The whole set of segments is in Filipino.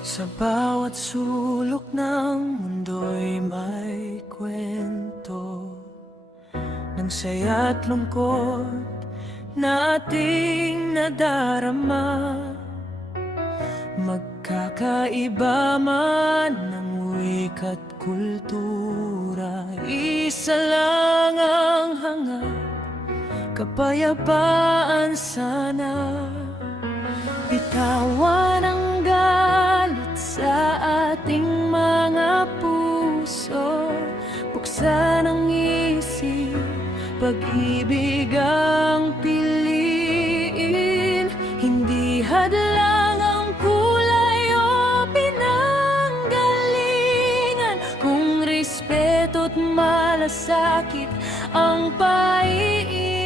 Sa bawat sulok ng mundo'y may kwento ng saya't lungkot na ating nadarama. Magkakaiba man ng wika't kultura, isa lang ang hangad, kapayapaan sana. Bitawan ang galit sa ating mga puso, buksan ang isip, pag-ibig ang piliin. Hindi hadlang ang kulay o pinanggalingan, kung respeto't malasakit ang paiiralin.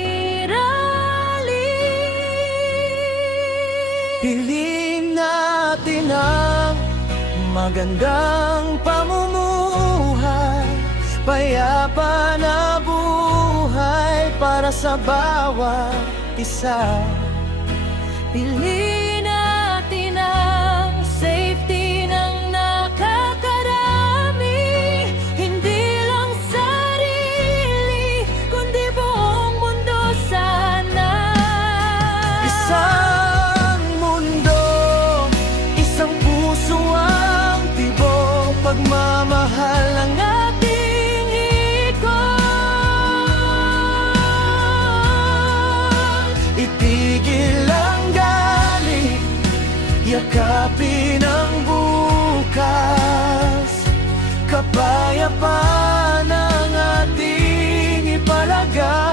Piliin natin ang magandang pamumuhay, payapa na buhay para sa bawat isa. Piliin natin ang safety ng nakakarami, hindi lang sarili, kundi buong mundo sana. Isang mundo, isang puso ang tibok, pagmamahal ang ating ikot. Itigil ang galit, yakapin ang bukas, kapayapaan ang ating ipalaganap.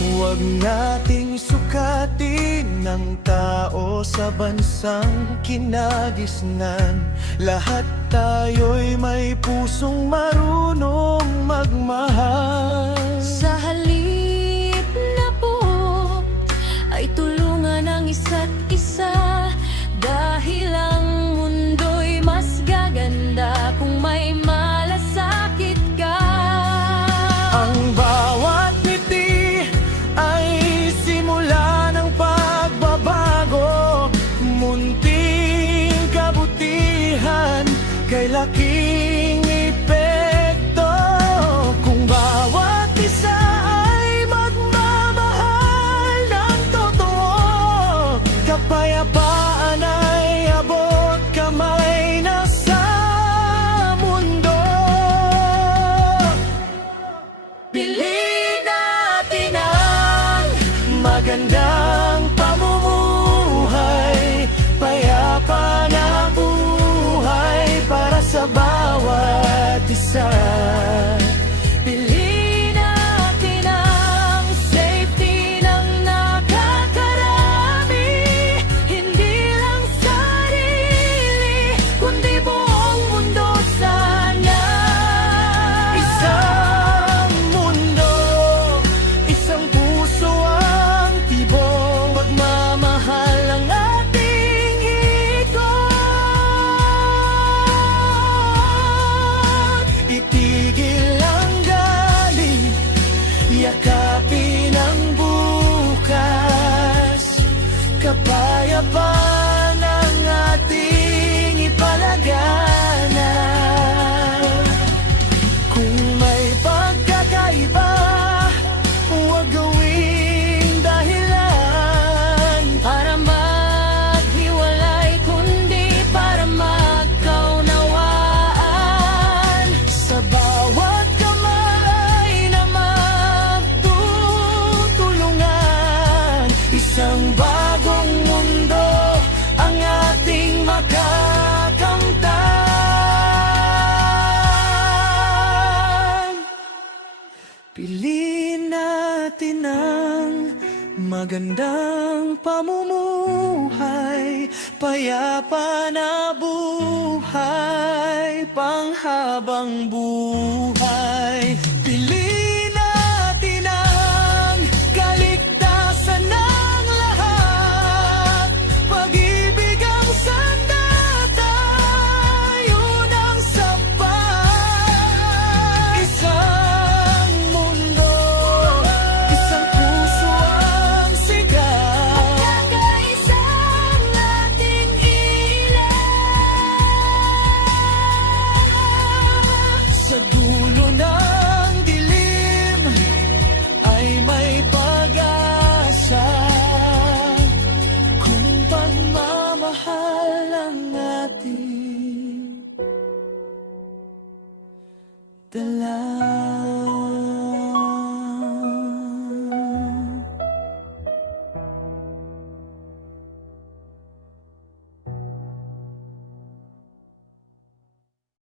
Huwag nating sukatin ng tao sa bansang kinagisnan. Lahat tayo'y may pusong marunong magmahal. Sa halip na po ay tulungan ang isa't isa, dahil ang mundo'y mas gaganda kung may malasakit ka. Ang bawat ngiti ay simula ng pagbabago, munting kabutihan kay laking epekto. Kung bawat isa ay magmamahal ng totoo, kapayapaan ay abot kamay na sa mundo. Piliin natin ang magandang pamumuhay, payapa na buhay para sa bawat isa. Piliin natin ang safety ng nakakarami, hindi lang sarili, kundi buong mundo sana. Isang mundo, isang puso ang tibok, pagmamahal ang ating ikot. Itigil ang galit, yakapin ang bukas, kapayapaan ang ating ipalaganap. Kung may pagkakaiba, huwag gawing dahilan para maghiwalay, kundi para magkaunawaan. Sa bawat kamay na magtutulungan, isang bagong mundo ang ating makakamtan. Piliin natin ang magandang pamumuhay, payapa na buhay, panghabang buhay. Piliin natin ang kaligtasan ng lahat, pag-ibig ang sandata, yun ang sapat. Isang mundo, isang puso ng dilim ay may pag-asa. Kung pagmamahal ang ating dala.